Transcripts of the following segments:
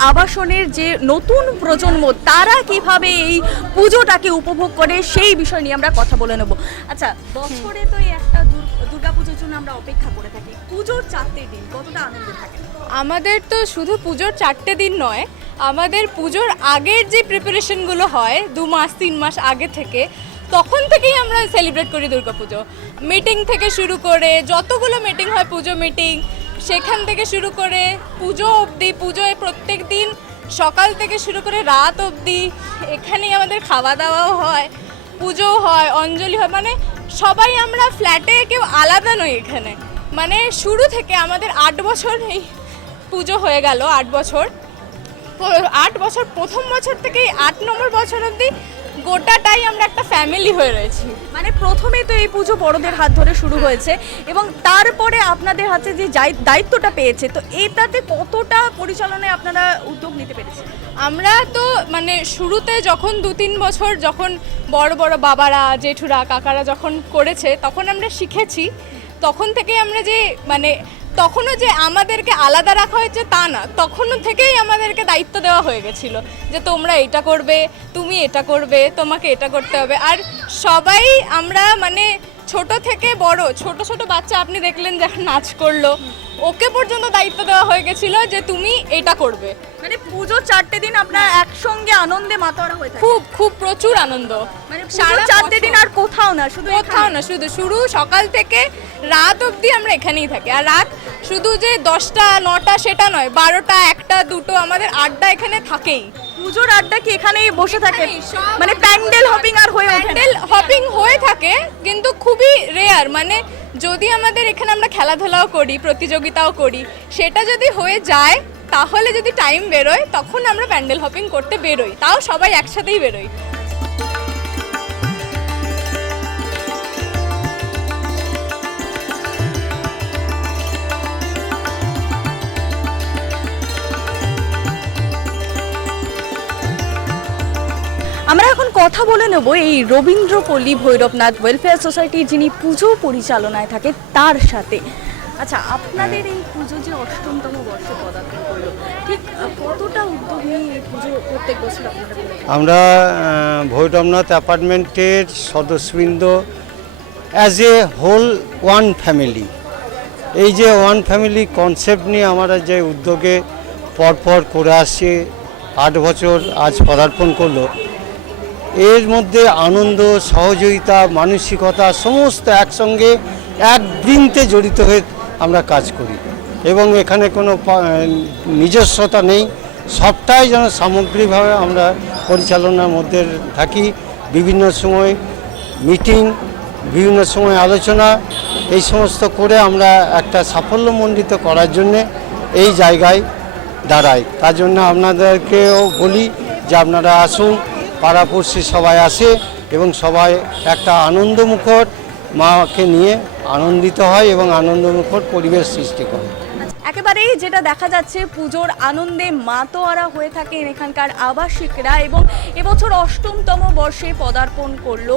আবাসনের যে নতুন প্রজন্ম, তারা কীভাবে এই পুজোটাকে উপভোগ করে সেই বিষয় নিয়ে আমরা কথা বলে নেব। আচ্ছা বছরে তো এই একটা দুর- দুর্গাপুজোর জন্য আমরা অপেক্ষা করে থাকি। পুজোর চারটে দিন, কতটা আনন্দে থাকে? আমাদের তো শুধু পুজোর চারটে দিন নয়, আমাদের পুজোর আগের যে প্রিপারেশনগুলো হয়, দু মাস, তিন মাস আগে থেকে, তখন থেকেই আমরা সেলিব্রেট করি দুর্গাপুজো। মিটিং থেকে শুরু করে যতগুলো মিটিং হয় পুজো মিটিং সেখান থেকে শুরু করে পুজো অবধি, পুজোয় প্রত্যেক দিন সকাল থেকে শুরু করে রাত অবধি এখানেই আমাদের খাওয়া দাওয়াও হয় পুজো হয়, অঞ্জলি হয়। মানে সবাই আমরা ফ্ল্যাটে কেউ আলাদা নই এখানে। মানে শুরু থেকে আমাদের আট বছর এই পুজো হয়ে গেল, আট বছর। আট বছর, প্রথম বছর থেকে আট নম্বর বছর অবধি গোটাটাই আমরা একটা ফ্যামিলি হয়ে রয়েছি। মানে প্রথমে তো এই পুজো বড়দের হাত ধরে শুরু হয়েছে এবং তারপরে আপনাদের হাতে যে দায়িত্বটা পেয়েছে তো এটাতে কতটা পরিচালনায় আপনারা উদ্যোগ নিতে পেরেছেন? আমরা তো মানে শুরুতে যখন দু তিন বছর যখন বড় বড় বাবারা জেঠুরা কাকারা যখন করেছে তখন আমরা শিখেছি। তখন থেকে আমরা যে মানে তখনও যে আমাদেরকে আলাদা রাখা হয়েছে তা না। তখনও থেকেই আমাদেরকে দায়িত্ব দেওয়া হয়ে গেছিল যে তোমরা এটা করবে, তুমি এটা করবে, তোমাকে এটা করতে হবে। আর সবাই আমরা মানে ছোট থেকে বড় ছোট ছোট বাচ্চা আপনি দেখলেন যখন নাচ করল। ওকে পর্যন্ত দায়িত্ব দেওয়া হয়ে গেছিল যে তুমি এটা করবে। মানে পুজোর চারটে দিন আপনার একসঙ্গে আনন্দে মাতোয়ারা হয়ে থাকে খুব খুব প্রচুর আনন্দ। মানে সারা চারটে দিন আর কোথাও না শুধু কোথাও না শুধু শুরু সকাল থেকে রাত অবধি আমরা এখানেই থাকি। আর রাত শুধু যে দশটা নটা সেটা নয় বারোটা একটা দুটো আমাদের আড্ডা এখানে থাকেই। পুজোর আড্ডা কি এখানেই বসে থাকে? মানে প্যান্ডেল হপিং আর হয়ে প্যান্ডেল হপিং হয়ে থাকে কিন্তু খুবই রেয়ার মানে যদি আমাদের এখানে আমরা খেলাধুলাও করি প্রতিযোগিতাও করি সেটা যদি হয়ে যায় তাহলে যদি টাইম বেরোয় তখন আমরা প্যান্ডেল হপিং করতে বেরোই। তাও সবাই একসাথেই বেরোই। আমরা এখন কথা বলে নেব এই রবীন্দ্রপল্লী ভৈরবনাথ ওয়েলফেয়ার সোসাইটির যিনি পুজো পরিচালনায় থাকে, তার সাথে আচ্ছা আপনাদের এই পুজো যে অষ্টমতম বর্ষে ঠিক কতটা উদ্যোগ পুজো? আমরা ভৈরবনাথ অ্যাপার্টমেন্টের সদস্যবৃন্দ as a whole one family এই যে ওয়ান ফ্যামিলি কনসেপ্ট নিয়ে আমরা যে উদ্যোগে পরপর করে আসছি, আট বছর আজ পদার্পণ করল এর মধ্যে আনন্দ, সহযোগিতা, মানসিকতা সমস্ত একসঙ্গে, এক বৃন্তে জড়িত হয়ে আমরা কাজ করি। এবং এখানে কোনো নিজস্বতা নেই। সবটাই যেন সামগ্রিকভাবে আমরা পরিচালনার মধ্যে থাকি। বিভিন্ন সময় মিটিং, বিভিন্ন সময় আলোচনা, এই সমস্ত করে আমরা একটা সাফল্যমণ্ডিত করার জন্যে এই জায়গায় দাঁড়াই। তার জন্য আপনাদেরকেও বলি যে আপনারা আসুন পাড়াপড়শি সবাই আসে এবং সবাই একটা আনন্দমুখর মাকে নিয়ে আনন্দিত হয় এবং আনন্দমুখর পরিবেশ সৃষ্টি করে। একেবারেই যেটা দেখা যাচ্ছে, পুজোর আনন্দে মাতোয়ারা হয়ে থাকেন এখানকার আবাসিকরা এবং এবছর অষ্টমতম বর্ষে পদার্পণ করল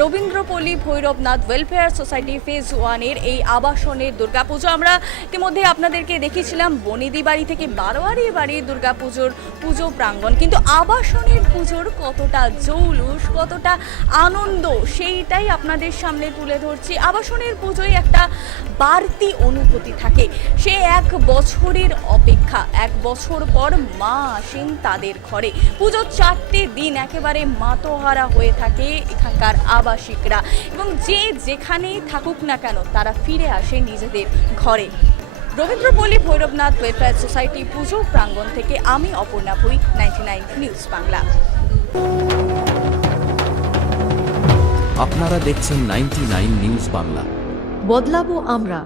Rabindrapalli Bhairabnath welfare society phase ওয়ানের এই আবাসনের দুর্গাপুজো। আমরা ইতিমধ্যে আপনাদেরকে দেখিয়েছিলাম, বনিদি বাড়ি থেকে বারোয়ারি বাড়ি দুর্গাপুজোর পুজো প্রাঙ্গণ। কিন্তু আবাসনের পুজোর কতটা জৌলুস, কতটা আনন্দ, সেইটাই আপনাদের সামনে তুলে ধরছি। আবাসনের পুজোয় একটা বাড়তি অনুভূতি থাকে। সে এক বছরের অপেক্ষা। এক বছর পর মা আসেন তাদের ঘরে। পুজোর চারটে দিন একেবারে মাতোহারা হয়ে থাকে এখানকার আবাসিকরা। এবং যে যেখানেই থাকুক না কেন, তারা ফিরে আসে নিজেদের ঘরে। রবীন্দ্রপল্লী ভৈরবনাথ ওয়েলফেয়ার সোসাইটি পুজো প্রাঙ্গণ থেকে আমি অপর্ণা ভুই, নাইনটি নিউজ বাংলা। আপনারা দেখছেন নাইনটি নিউজ বাংলা। বদলাবো আমরা।